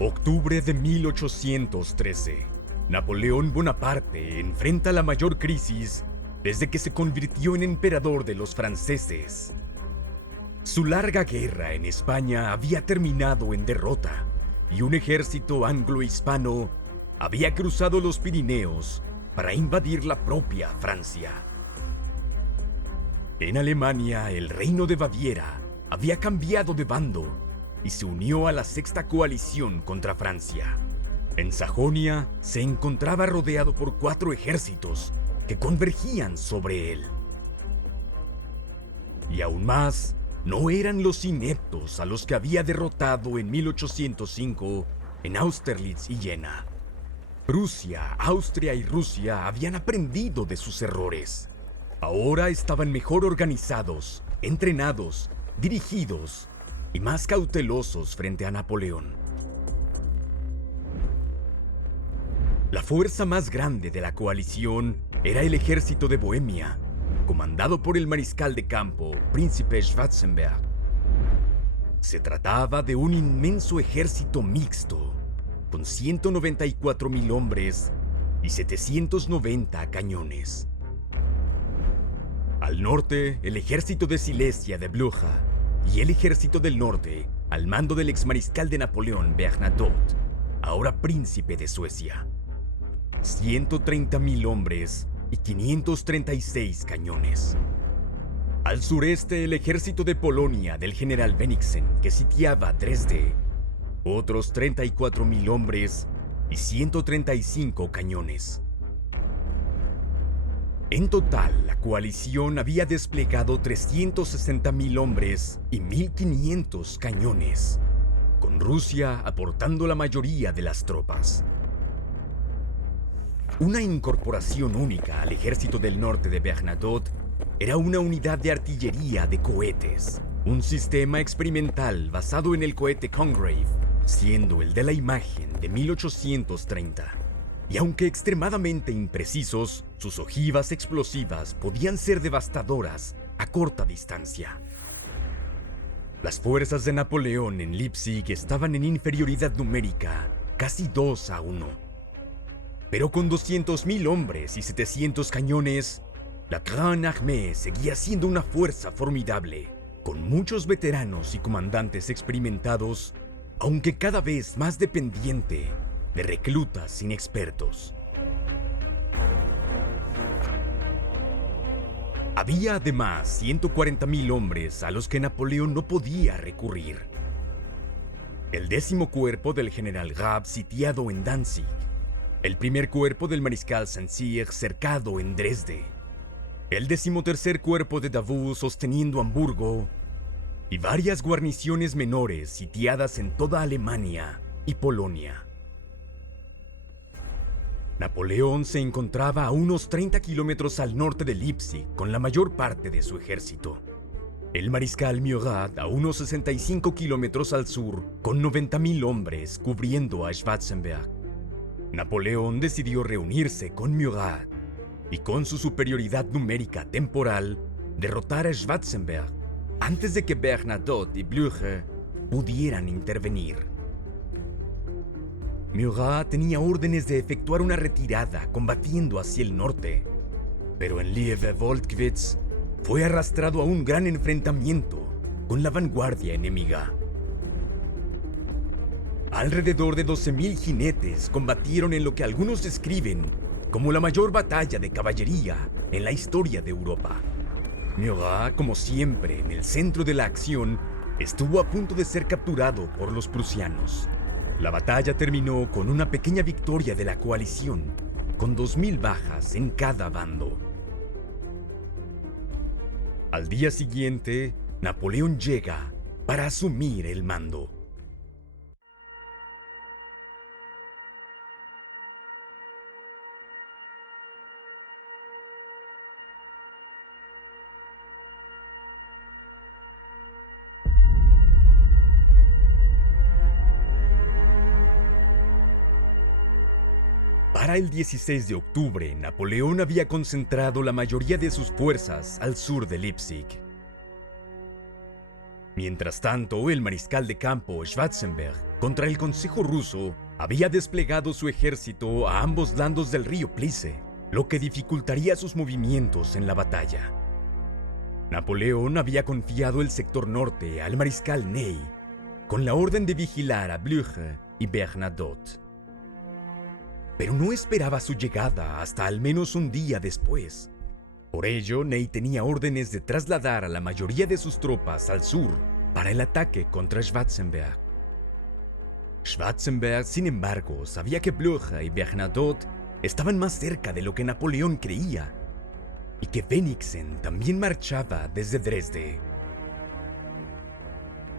Octubre de 1813. Napoleón Bonaparte enfrenta la mayor crisis desde que se convirtió en emperador de los franceses. Su larga guerra en España había terminado en derrota y un ejército anglo-hispano había cruzado los Pirineos para invadir la propia Francia. En Alemania, el reino de Baviera había cambiado de bando y se unió a la Sexta Coalición contra Francia. En Sajonia se encontraba rodeado por 4 ejércitos que convergían sobre él. Y aún más, no eran los ineptos a los que había derrotado en 1805 en Austerlitz y Jena. Prusia, Austria y Rusia habían aprendido de sus errores. Ahora estaban mejor organizados, entrenados, dirigidos y más cautelosos frente a Napoleón. La fuerza más grande de la coalición era el ejército de Bohemia, comandado por el mariscal de campo, príncipe Schwarzenberg. Se trataba de un inmenso ejército mixto, con 194,000 hombres y 790 cañones. Al norte, el ejército de Silesia de Blücher y el ejército del norte, al mando del exmariscal de Napoleón, Bernadotte, ahora príncipe de Suecia. 130,000 hombres y 536 cañones. Al sureste, el ejército de Polonia del general Bennigsen, que sitiaba Dresde. Otros 34,000 hombres y 135 cañones. En total, la coalición había desplegado 360,000 hombres y 1,500 cañones, con Rusia aportando la mayoría de las tropas. Una incorporación única al ejército del norte de Bernadotte era una unidad de artillería de cohetes, un sistema experimental basado en el cohete Congreve, siendo el de la imagen de 1830. Y aunque extremadamente imprecisos, sus ojivas explosivas podían ser devastadoras a corta distancia. Las fuerzas de Napoleón en Leipzig estaban en inferioridad numérica, casi 2-1. Pero con 200,000 hombres y 700 cañones, la Grande Armée seguía siendo una fuerza formidable, con muchos veteranos y comandantes experimentados, aunque cada vez más dependiente de reclutas inexpertos. Había además 140,000 hombres a los que Napoleón no podía recurrir. El 10º cuerpo del general Raab sitiado en Danzig, el 1er cuerpo del mariscal Saint-Cyr cercado en Dresde, el 13º cuerpo de Davout sosteniendo Hamburgo y varias guarniciones menores sitiadas en toda Alemania y Polonia. Napoleón se encontraba a unos 30 kilómetros al norte de Leipzig con la mayor parte de su ejército. El mariscal Murat a unos 65 kilómetros al sur con 90,000 hombres cubriendo a Schwarzenberg. Napoleón decidió reunirse con Murat y con su superioridad numérica temporal derrotar a Schwarzenberg antes de que Bernadotte y Blücher pudieran intervenir. Murat tenía órdenes de efectuar una retirada combatiendo hacia el norte, pero en Lièvre-Volkwitz fue arrastrado a un gran enfrentamiento con la vanguardia enemiga. Alrededor de 12,000 jinetes combatieron en lo que algunos describen como la mayor batalla de caballería en la historia de Europa. Murat, como siempre en el centro de la acción, estuvo a punto de ser capturado por los prusianos. La batalla terminó con una pequeña victoria de la coalición, con 2,000 bajas en cada bando. Al día siguiente, Napoleón llega para asumir el mando. Para el 16 de octubre, Napoleón había concentrado la mayoría de sus fuerzas al sur de Leipzig. Mientras tanto, el mariscal de campo Schwarzenberg contra el Consejo ruso, había desplegado su ejército a ambos lados del río Plice, lo que dificultaría sus movimientos en la batalla. Napoleón había confiado el sector norte al mariscal Ney, con la orden de vigilar a Blücher y Bernadotte. Pero no esperaba su llegada hasta al menos un día después. Por ello, Ney tenía órdenes de trasladar a la mayoría de sus tropas al sur para el ataque contra Schwarzenberg. Schwarzenberg, sin embargo, sabía que Blücher y Bernadotte estaban más cerca de lo que Napoleón creía, y que Bennigsen también marchaba desde Dresde.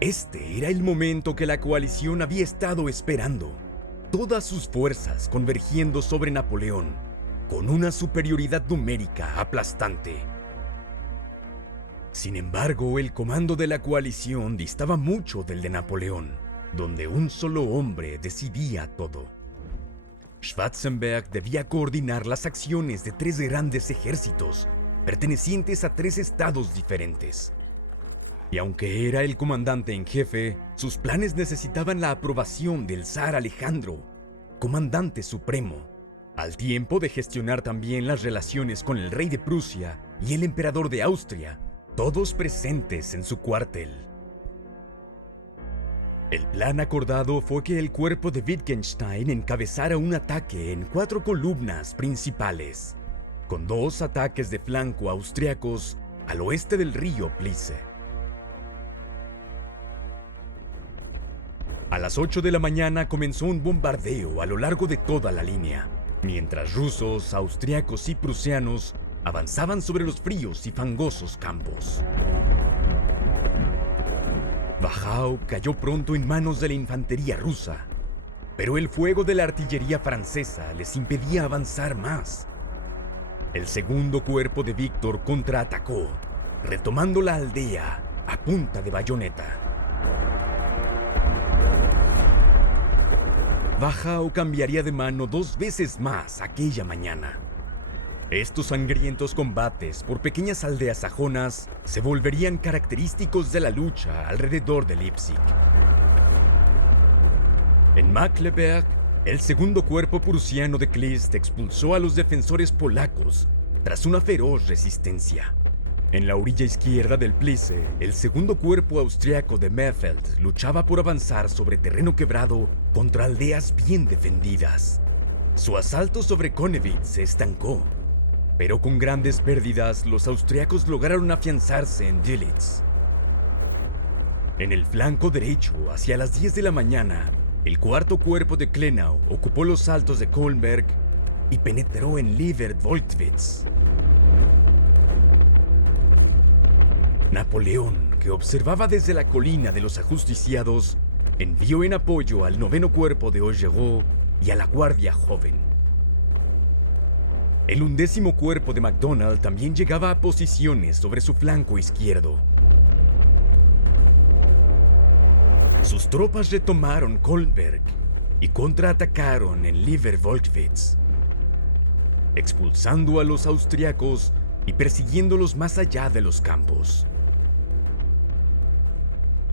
Este era el momento que la coalición había estado esperando, todas sus fuerzas convergiendo sobre Napoleón, con una superioridad numérica aplastante. Sin embargo, el comando de la coalición distaba mucho del de Napoleón, donde un solo hombre decidía todo. Schwarzenberg debía coordinar las acciones de 3 grandes ejércitos, pertenecientes a 3 estados diferentes. Y aunque era el comandante en jefe, sus planes necesitaban la aprobación del zar Alejandro, comandante supremo, al tiempo de gestionar también las relaciones con el rey de Prusia y el emperador de Austria, todos presentes en su cuartel. El plan acordado fue que el cuerpo de Wittgenstein encabezara un ataque en 4 columnas principales, con 2 ataques de flanco austriacos al oeste del río Plice. A las 8 de la mañana comenzó un bombardeo a lo largo de toda la línea, mientras rusos, austriacos y prusianos avanzaban sobre los fríos y fangosos campos. Wachau cayó pronto en manos de la infantería rusa, pero el fuego de la artillería francesa les impedía avanzar más. El segundo cuerpo de Víctor contraatacó, retomando la aldea a punta de bayoneta. Wachau cambiaría de mano 2 veces más aquella mañana. Estos sangrientos combates por pequeñas aldeas sajonas se volverían característicos de la lucha alrededor de Leipzig. En Mönckeberg, el segundo cuerpo prusiano de Kleist expulsó a los defensores polacos tras una feroz resistencia. En la orilla izquierda del Plice, el segundo cuerpo austriaco de Merfeld luchaba por avanzar sobre terreno quebrado contra aldeas bien defendidas. Su asalto sobre Connewitz se estancó, pero con grandes pérdidas los austriacos lograron afianzarse en Dölitz. En el flanco derecho, hacia las 10 de la mañana, el cuarto cuerpo de Klenau ocupó los altos de Kolmberg y penetró en Liebertwolkwitz. Napoleón, que observaba desde la colina de los ajusticiados, envió en apoyo al 9º cuerpo de Augereau y a la Guardia Joven. El 11º cuerpo de MacDonald también llegaba a posiciones sobre su flanco izquierdo. Sus tropas retomaron Kolmberg y contraatacaron en Liebertwolkwitz, expulsando a los austriacos y persiguiéndolos más allá de los campos.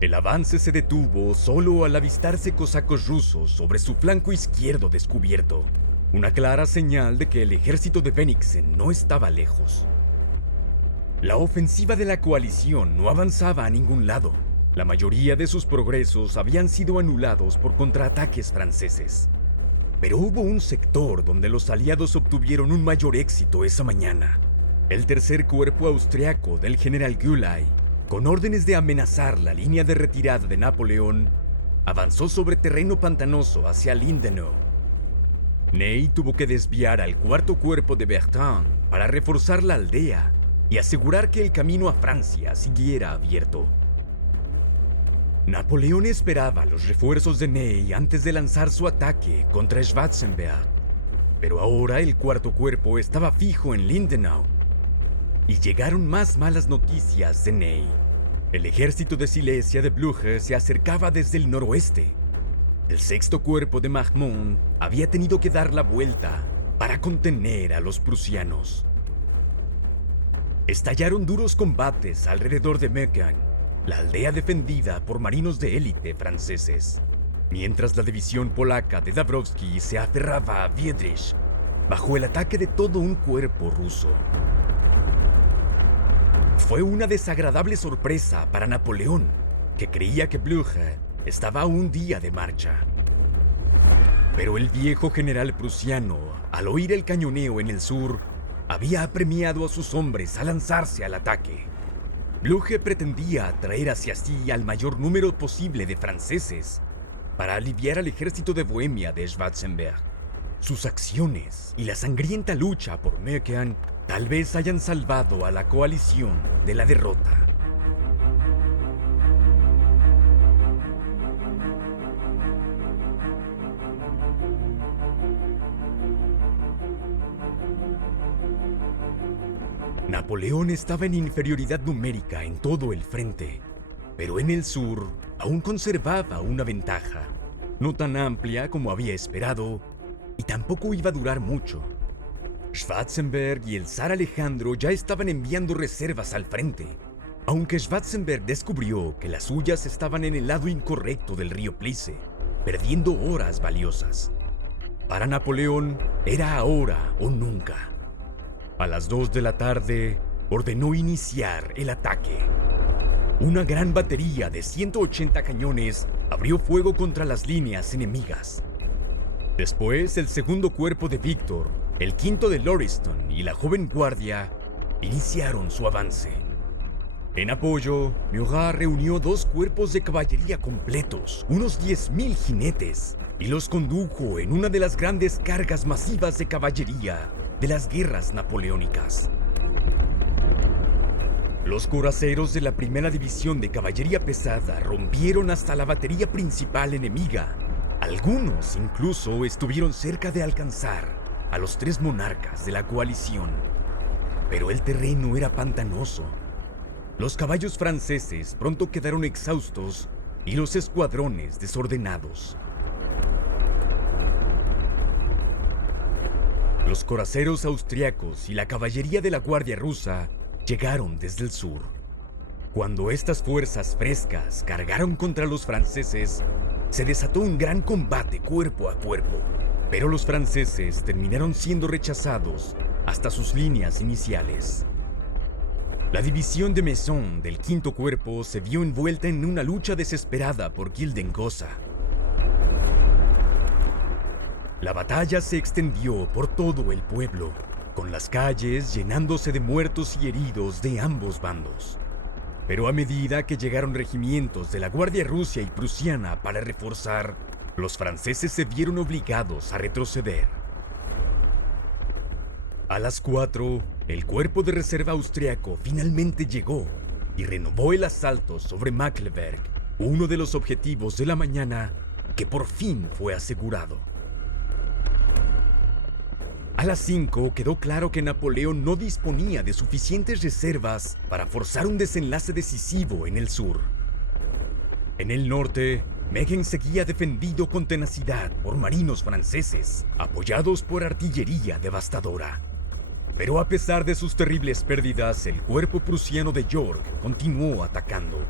El avance se detuvo solo al avistarse cosacos rusos sobre su flanco izquierdo descubierto, una clara señal de que el ejército de Bennigsen no estaba lejos. La ofensiva de la coalición no avanzaba a ningún lado. La mayoría de sus progresos habían sido anulados por contraataques franceses. Pero hubo un sector donde los aliados obtuvieron un mayor éxito esa mañana. El tercer cuerpo austriaco del general Gyulay, con órdenes de amenazar la línea de retirada de Napoleón, avanzó sobre terreno pantanoso hacia Lindenau. Ney tuvo que desviar al cuarto cuerpo de Bertrand para reforzar la aldea y asegurar que el camino a Francia siguiera abierto. Napoleón esperaba los refuerzos de Ney antes de lanzar su ataque contra Schwarzenberg, pero ahora el cuarto cuerpo estaba fijo en Lindenau. Y llegaron más malas noticias de Ney. El ejército de Silesia de Blücher se acercaba desde el noroeste. El sexto cuerpo de Mahmoud había tenido que dar la vuelta para contener a los prusianos. Estallaron duros combates alrededor de Meccan, la aldea defendida por marinos de élite franceses. mientras la división polaca de Dąbrowski se aferraba a Wiedrich bajo el ataque de todo un cuerpo ruso. Fue una desagradable sorpresa para Napoleón, que creía que Blücher estaba a un día de marcha. Pero el viejo general prusiano, al oír el cañoneo en el sur, había apremiado a sus hombres a lanzarse al ataque. Blücher pretendía atraer hacia sí al mayor número posible de franceses para aliviar al ejército de Bohemia de Schwarzenberg. Sus acciones y la sangrienta lucha por Möckern tal vez hayan salvado a la coalición de la derrota. Napoleón estaba en inferioridad numérica en todo el frente, pero en el sur aún conservaba una ventaja, no tan amplia como había esperado, y tampoco iba a durar mucho. Schwarzenberg y el zar Alejandro ya estaban enviando reservas al frente, aunque Schwarzenberg descubrió que las suyas estaban en el lado incorrecto del río Plice, perdiendo horas valiosas. Para Napoleón era ahora o nunca. A las 2 de la tarde ordenó iniciar el ataque. Una gran batería de 180 cañones abrió fuego contra las líneas enemigas. Después, el segundo cuerpo de Víctor, el quinto de Lauriston y la joven guardia iniciaron su avance. En apoyo, Murat reunió 2 cuerpos de caballería completos, unos 10.000 jinetes, y los condujo en una de las grandes cargas masivas de caballería de las guerras napoleónicas. Los coraceros de la primera división de caballería pesada rompieron hasta la batería principal enemiga. Algunos incluso estuvieron cerca de alcanzar a los 3 monarcas de la coalición. Pero el terreno era pantanoso. Los caballos franceses pronto quedaron exhaustos y los escuadrones desordenados. Los coraceros austriacos y la caballería de la Guardia rusa llegaron desde el sur. Cuando estas fuerzas frescas cargaron contra los franceses, se desató un gran combate cuerpo a cuerpo, pero los franceses terminaron siendo rechazados hasta sus líneas iniciales. La división de Maison del quinto cuerpo se vio envuelta en una lucha desesperada por Gildengosa. La batalla se extendió por todo el pueblo, con las calles llenándose de muertos y heridos de ambos bandos. Pero a medida que llegaron regimientos de la Guardia Rusa y Prusiana para reforzar, los franceses se vieron obligados a retroceder. A las 4, el cuerpo de reserva austriaco finalmente llegó y renovó el asalto sobre Möckleberg, uno de los objetivos de la mañana que por fin fue asegurado. A las 5 quedó claro que Napoleón no disponía de suficientes reservas para forzar un desenlace decisivo en el sur. En el norte, Megen seguía defendido con tenacidad por marinos franceses, apoyados por artillería devastadora. Pero a pesar de sus terribles pérdidas, el cuerpo prusiano de York continuó atacando.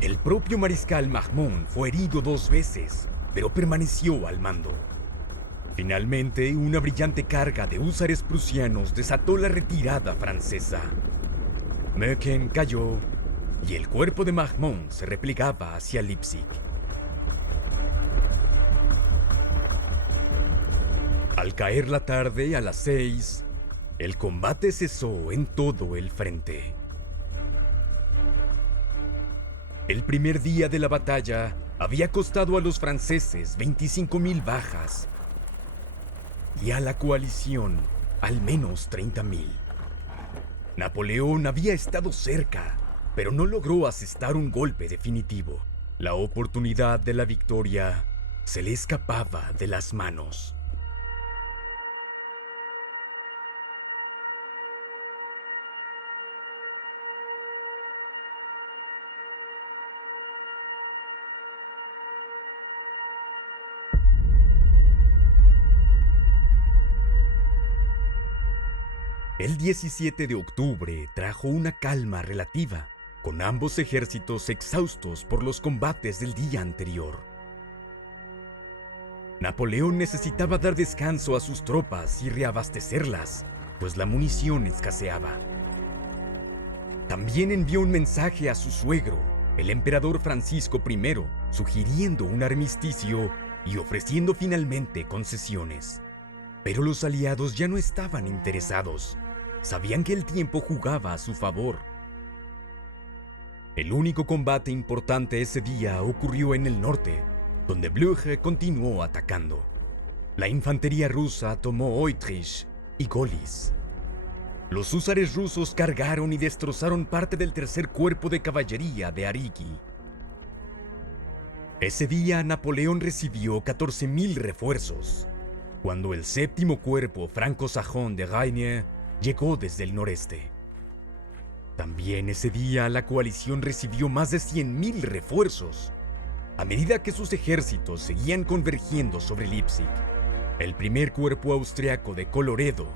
El propio mariscal Mahmoud fue herido 2 veces, pero permaneció al mando. Finalmente, una brillante carga de húsares prusianos desató la retirada francesa. Möckern cayó y el cuerpo de Mahmoud se replegaba hacia Leipzig. Al caer la tarde a las 6, el combate cesó en todo el frente. El primer día de la batalla había costado a los franceses 25.000 bajas y a la coalición al menos 30.000. Napoleón había estado cerca, pero no logró asestar un golpe definitivo. La oportunidad de la victoria se le escapaba de las manos. El 17 de octubre trajo una calma relativa, con ambos ejércitos exhaustos por los combates del día anterior. Napoleón necesitaba dar descanso a sus tropas y reabastecerlas, pues la munición escaseaba. También envió un mensaje a su suegro, el emperador Francisco I, sugiriendo un armisticio y ofreciendo finalmente concesiones. Pero los aliados ya no estaban interesados. Sabían que el tiempo jugaba a su favor. El único combate importante ese día ocurrió en el norte, donde Blücher continuó atacando. La infantería rusa tomó Eutrich y Golis. Los húsares rusos cargaron y destrozaron parte del tercer cuerpo de caballería de Ariki. Ese día Napoleón recibió 14,000 refuerzos, cuando el séptimo cuerpo franco-sajón de Rainier llegó desde el noreste. También ese día la coalición recibió más de 100,000 refuerzos, a medida que sus ejércitos seguían convergiendo sobre Leipzig, el primer cuerpo austriaco de Colloredo,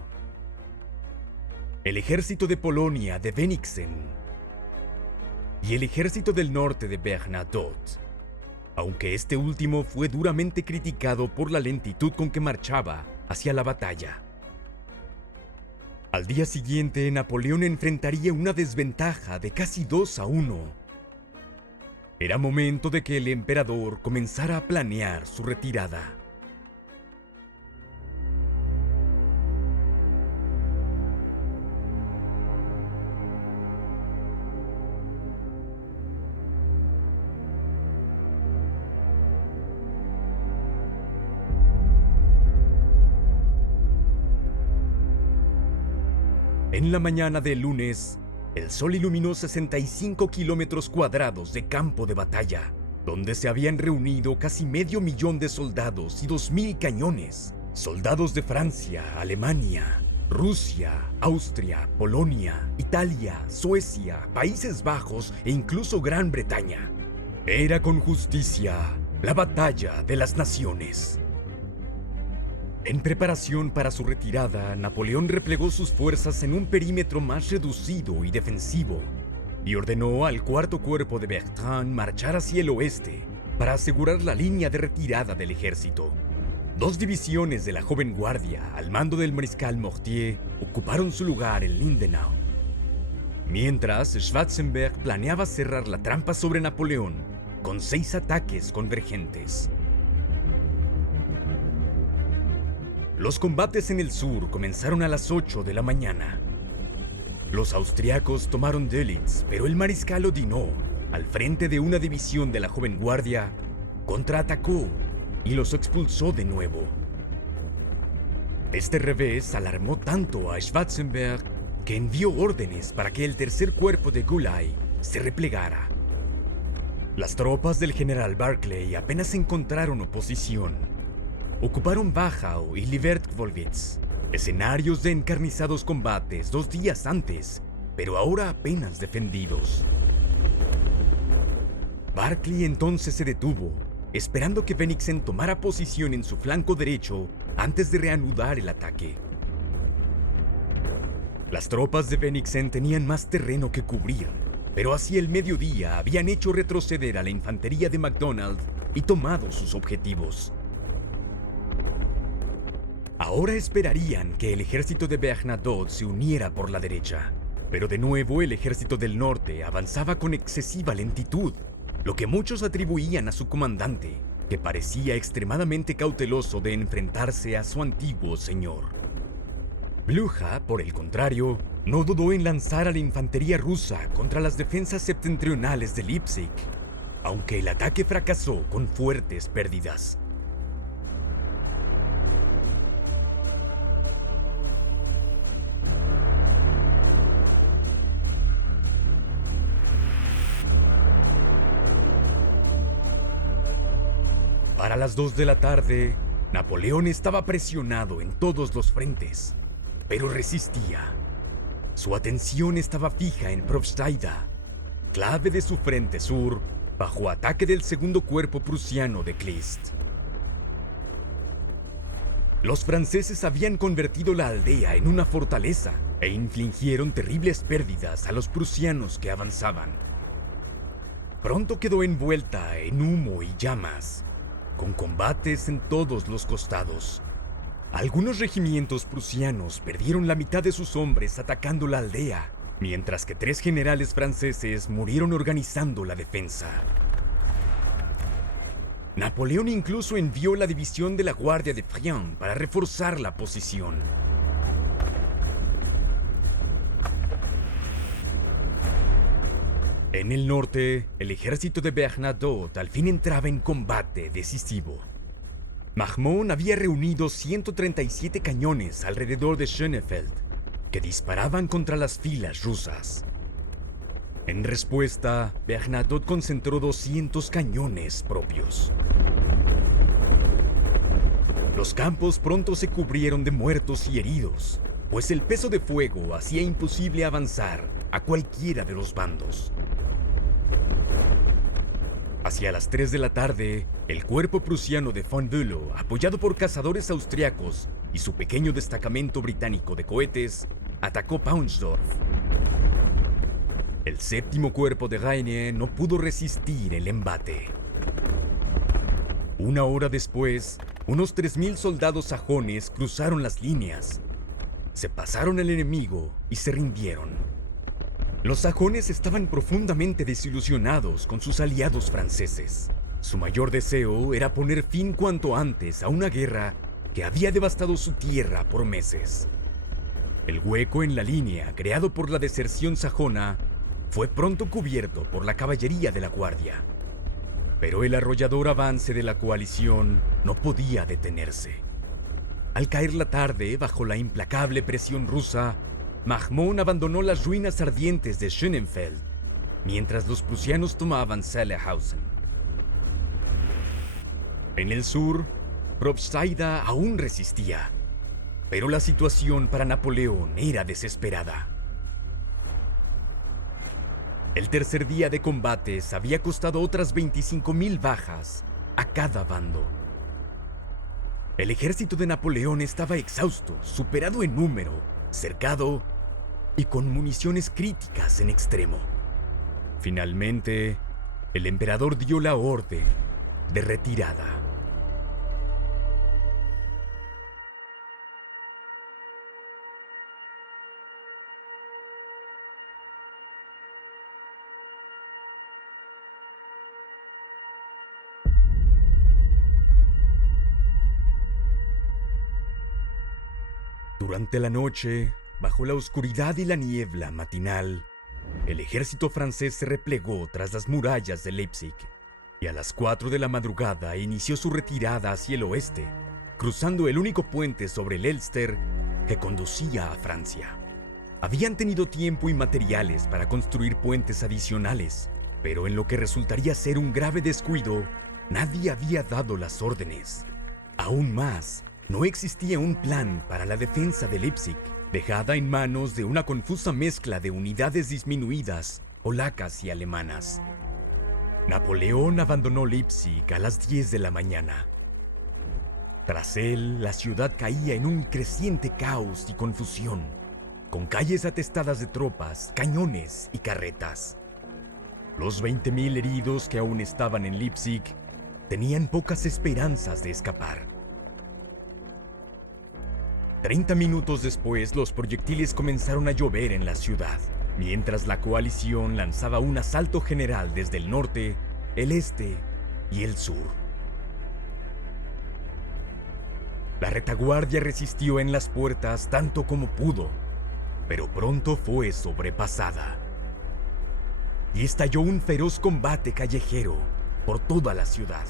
el ejército de Polonia de Bennigsen y el ejército del norte de Bernadotte, aunque este último fue duramente criticado por la lentitud con que marchaba hacia la batalla. Al día siguiente, Napoleón enfrentaría una desventaja de casi 2-1. Era momento de que el emperador comenzara a planear su retirada. En la mañana del lunes, el sol iluminó 65 kilómetros cuadrados de campo de batalla, donde se habían reunido casi 500,000 de soldados y 2,000 cañones. Soldados de Francia, Alemania, Rusia, Austria, Polonia, Italia, Suecia, Países Bajos e incluso Gran Bretaña. Era con justicia la batalla de las naciones. En preparación para su retirada, Napoleón replegó sus fuerzas en un perímetro más reducido y defensivo, y ordenó al cuarto cuerpo de Bertrand marchar hacia el oeste para asegurar la línea de retirada del ejército. 2 divisiones de la joven guardia, al mando del mariscal Mortier, ocuparon su lugar en Lindenau. Mientras, Schwarzenberg planeaba cerrar la trampa sobre Napoleón con 6 ataques convergentes. Los combates en el sur comenzaron a las 8 de la mañana. Los austriacos tomaron Dölitz, pero el mariscal Oudinot, al frente de una división de la joven guardia, contraatacó y los expulsó de nuevo. Este revés alarmó tanto a Schwarzenberg que envió órdenes para que el tercer cuerpo de Gyulay se replegara. Las tropas del general Barclay apenas encontraron oposición. Ocuparon Wachau y Liebertwolkwitz, escenarios de encarnizados combates 2 días antes, pero ahora apenas defendidos. Barclay entonces se detuvo, esperando que Bennigsen tomara posición en su flanco derecho antes de reanudar el ataque. Las tropas de Bennigsen tenían más terreno que cubrir, pero hacia el mediodía habían hecho retroceder a la infantería de MacDonald y tomado sus objetivos. Ahora esperarían que el ejército de Bernadotte se uniera por la derecha, pero de nuevo el ejército del norte avanzaba con excesiva lentitud, lo que muchos atribuían a su comandante, que parecía extremadamente cauteloso de enfrentarse a su antiguo señor. Blücher, por el contrario, no dudó en lanzar a la infantería rusa contra las defensas septentrionales de Leipzig, aunque el ataque fracasó con fuertes pérdidas. Para las 2 de la tarde, Napoleón estaba presionado en todos los frentes, pero resistía. Su atención estaba fija en Probstheide, clave de su frente sur, bajo ataque del segundo cuerpo prusiano de Kleist. Los franceses habían convertido la aldea en una fortaleza e infligieron terribles pérdidas a los prusianos que avanzaban. Pronto quedó envuelta en humo y llamas. con combates en todos los costados. Algunos regimientos prusianos perdieron la mitad de sus hombres atacando la aldea, mientras que 3 generales franceses murieron organizando la defensa. Napoleón incluso envió la división de la Guardia de Friant para reforzar la posición. En el norte, el ejército de Bernadotte al fin entraba en combate decisivo. Marmont había reunido 137 cañones alrededor de Schönefeld, que disparaban contra las filas rusas. En respuesta, Bernadotte concentró 200 cañones propios. Los campos pronto se cubrieron de muertos y heridos, pues el peso de fuego hacía imposible avanzar a cualquiera de los bandos. Hacia las 3 de la tarde, el cuerpo prusiano de von Bülow, apoyado por cazadores austriacos y su pequeño destacamento británico de cohetes, atacó Paunsdorf. El 7º cuerpo de Reyne no pudo resistir el embate. Una hora después, unos 3.000 soldados sajones cruzaron las líneas, se pasaron al enemigo y se rindieron. Los sajones estaban profundamente desilusionados con sus aliados franceses. Su mayor deseo era poner fin cuanto antes a una guerra que había devastado su tierra por meses. El hueco en la línea creado por la deserción sajona fue pronto cubierto por la caballería de la guardia. Pero el arrollador avance de la coalición no podía detenerse. Al caer la tarde, bajo la implacable presión rusa, Marmont abandonó las ruinas ardientes de Schönefeld, mientras los prusianos tomaban Sellerhausen. En el sur, Probstheida aún resistía, pero la situación para Napoleón era desesperada. El tercer día de combates había costado otras 25.000 bajas a cada bando. El ejército de Napoleón estaba exhausto, superado en número, cercado y con municiones críticas en extremo. Finalmente, el emperador dio la orden de retirada. Durante la noche, bajo la oscuridad y la niebla matinal, el ejército francés se replegó tras las murallas de Leipzig y a las 4 de la madrugada inició su retirada hacia el oeste, cruzando el único puente sobre el Elster que conducía a Francia. Habían tenido tiempo y materiales para construir puentes adicionales, pero en lo que resultaría ser un grave descuido, nadie había dado las órdenes. Aún más, no existía un plan para la defensa de Leipzig, dejada en manos de una confusa mezcla de unidades disminuidas, polacas y alemanas. Napoleón abandonó Leipzig a las 10 de la mañana. Tras él, la ciudad caía en un creciente caos y confusión, con calles atestadas de tropas, cañones y carretas. Los 20.000 heridos que aún estaban en Leipzig tenían pocas esperanzas de escapar. 30 minutos después, los proyectiles comenzaron a llover en la ciudad, mientras la coalición lanzaba un asalto general desde el norte, el este y el sur. La retaguardia resistió en las puertas tanto como pudo, pero pronto fue sobrepasada. Y estalló un feroz combate callejero por toda la ciudad.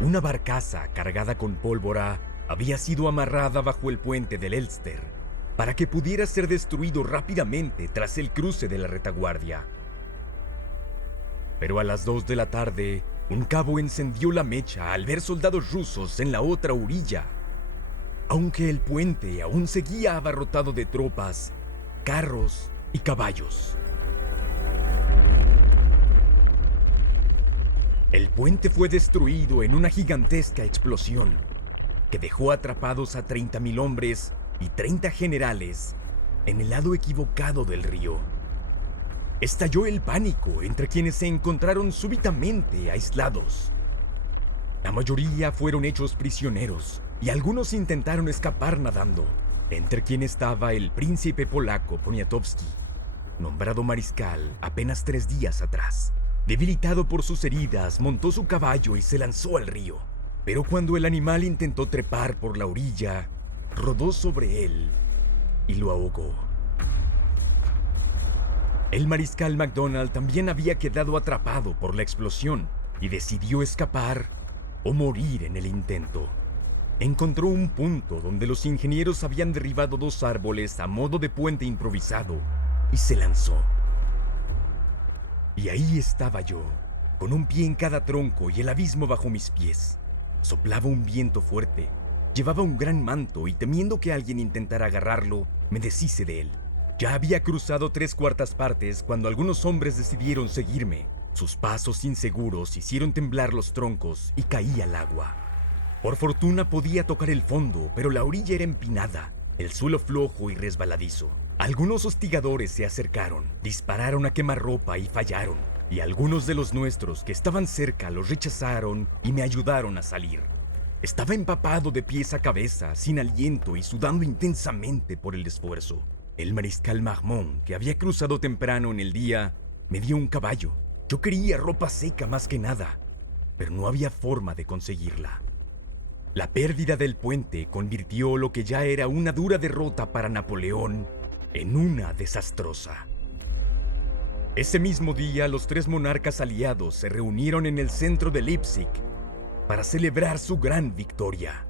Una barcaza cargada con pólvora había sido amarrada bajo el puente del Elster para que pudiera ser destruido rápidamente tras el cruce de la retaguardia. Pero a las 2 de la tarde, un cabo encendió la mecha al ver soldados rusos en la otra orilla. Aunque el puente aún seguía abarrotado de tropas, carros y caballos. El puente fue destruido en una gigantesca explosión que dejó atrapados a 30.000 hombres y 30 generales en el lado equivocado del río. Estalló el pánico entre quienes se encontraron súbitamente aislados. La mayoría fueron hechos prisioneros y algunos intentaron escapar nadando, entre quienes estaba el príncipe polaco Poniatowski, nombrado mariscal apenas 3 días atrás. Debilitado por sus heridas, montó su caballo y se lanzó al río. Pero cuando el animal intentó trepar por la orilla, rodó sobre él y lo ahogó. El mariscal MacDonald también había quedado atrapado por la explosión y decidió escapar o morir en el intento. Encontró un punto donde los ingenieros habían derribado 2 árboles a modo de puente improvisado y se lanzó. Y ahí estaba yo, con un pie en cada tronco y el abismo bajo mis pies. Soplaba un viento fuerte, llevaba un gran manto y temiendo que alguien intentara agarrarlo, me deshice de él. Ya había cruzado 3/4 partes cuando algunos hombres decidieron seguirme. Sus pasos inseguros hicieron temblar los troncos y caí al agua. Por fortuna podía tocar el fondo, pero la orilla era empinada, el suelo flojo y resbaladizo. Algunos hostigadores se acercaron, dispararon a quemarropa y fallaron, y algunos de los nuestros que estaban cerca los rechazaron y me ayudaron a salir. Estaba empapado de pies a cabeza, sin aliento y sudando intensamente por el esfuerzo. El mariscal Marmont, que había cruzado temprano en el día, me dio un caballo. Yo quería ropa seca más que nada, pero no había forma de conseguirla. La pérdida del puente convirtió lo que ya era una dura derrota para Napoleón en una desastrosa. Ese mismo día, los 3 monarcas aliados se reunieron en el centro de Leipzig para celebrar su gran victoria.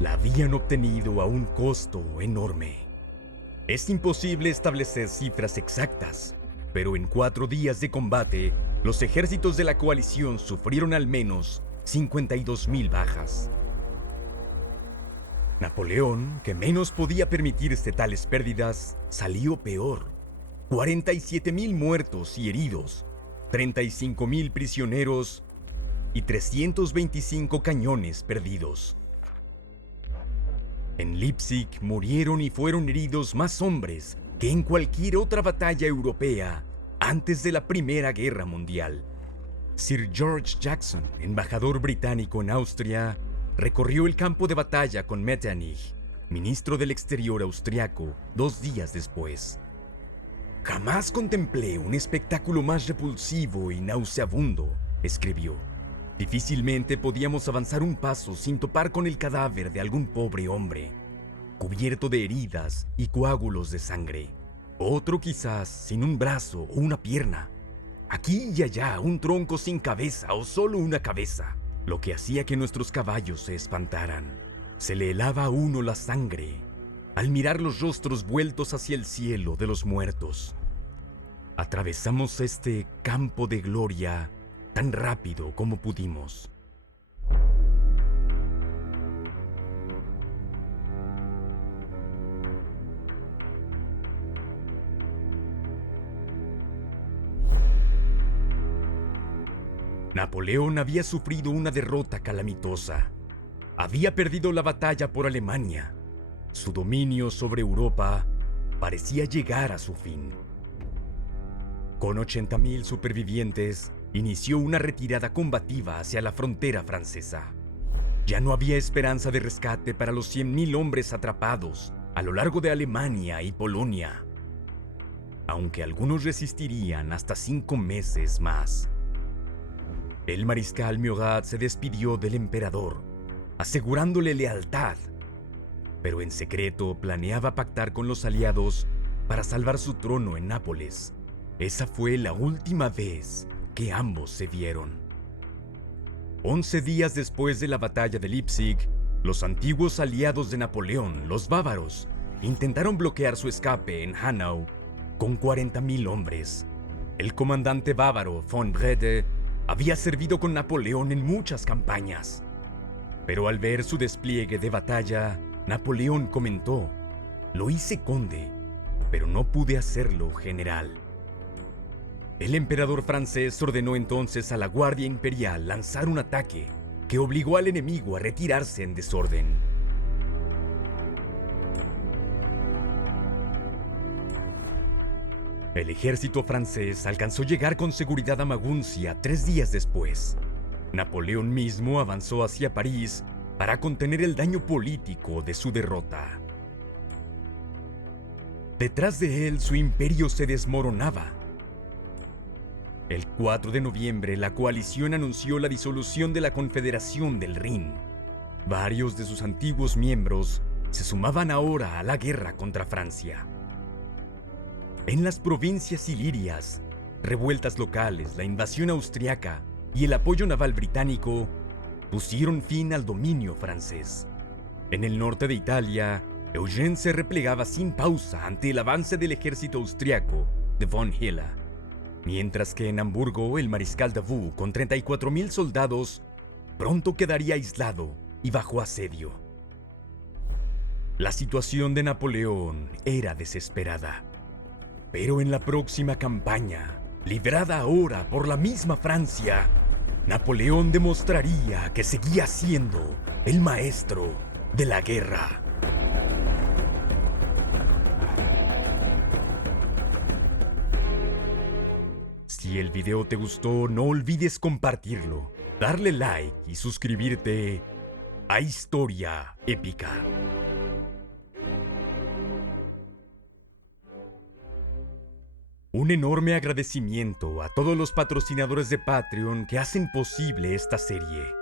La habían obtenido a un costo enorme. Es imposible establecer cifras exactas, pero en 4 días de combate, los ejércitos de la coalición sufrieron al menos 52,000 bajas. Napoleón, que menos podía permitirse tales pérdidas, salió peor. 47,000 muertos y heridos, 35,000 prisioneros y 325 cañones perdidos. En Leipzig murieron y fueron heridos más hombres que en cualquier otra batalla europea antes de la Primera Guerra Mundial. Sir George Jackson, embajador británico en Austria, recorrió el campo de batalla con Metternich, ministro del Exterior austriaco, 2 días después. «Jamás contemplé un espectáculo más repulsivo y nauseabundo», escribió. «Difícilmente podíamos avanzar un paso sin topar con el cadáver de algún pobre hombre, cubierto de heridas y coágulos de sangre. Otro quizás sin un brazo o una pierna. Aquí y allá un tronco sin cabeza o solo una cabeza, lo que hacía que nuestros caballos se espantaran. Se le helaba a uno la sangre al mirar los rostros vueltos hacia el cielo de los muertos. Atravesamos este campo de gloria tan rápido como pudimos». Napoleón había sufrido una derrota calamitosa. Había perdido la batalla por Alemania. Su dominio sobre Europa parecía llegar a su fin. Con 80,000 supervivientes, inició una retirada combativa hacia la frontera francesa. Ya no había esperanza de rescate para los 100,000 hombres atrapados a lo largo de Alemania y Polonia, aunque algunos resistirían hasta 5 meses más. El mariscal Murat se despidió del emperador, asegurándole lealtad, pero en secreto planeaba pactar con los aliados para salvar su trono en Nápoles. Esa fue la última vez que ambos se vieron. 11 días después de la batalla de Leipzig, los antiguos aliados de Napoleón, los bávaros, intentaron bloquear su escape en Hanau con 40,000 hombres. El comandante bávaro von Wrede había servido con Napoleón en muchas campañas, pero al ver su despliegue de batalla, Napoleón comentó: «Lo hice conde, pero no pude hacerlo general». El emperador francés ordenó entonces a la Guardia Imperial lanzar un ataque que obligó al enemigo a retirarse en desorden. El ejército francés alcanzó llegar con seguridad a Maguncia 3 días después. Napoleón mismo avanzó hacia París para contener el daño político de su derrota. Detrás de él, su imperio se desmoronaba. El 4 de noviembre, la coalición anunció la disolución de la Confederación del Rin. Varios de sus antiguos miembros se sumaban ahora a la guerra contra Francia. En las provincias ilirias, revueltas locales, la invasión austriaca y el apoyo naval británico pusieron fin al dominio francés. En el norte de Italia, Eugene se replegaba sin pausa ante el avance del ejército austriaco de von Hille, mientras que en Hamburgo el mariscal Davout, con 34,000 soldados, pronto quedaría aislado y bajo asedio. La situación de Napoleón era desesperada. Pero en la próxima campaña, liderada ahora por la misma Francia, Napoleón demostraría que seguía siendo el maestro de la guerra. Si el video te gustó, no olvides compartirlo, darle like y suscribirte a Historia Épica. Un enorme agradecimiento a todos los patrocinadores de Patreon que hacen posible esta serie.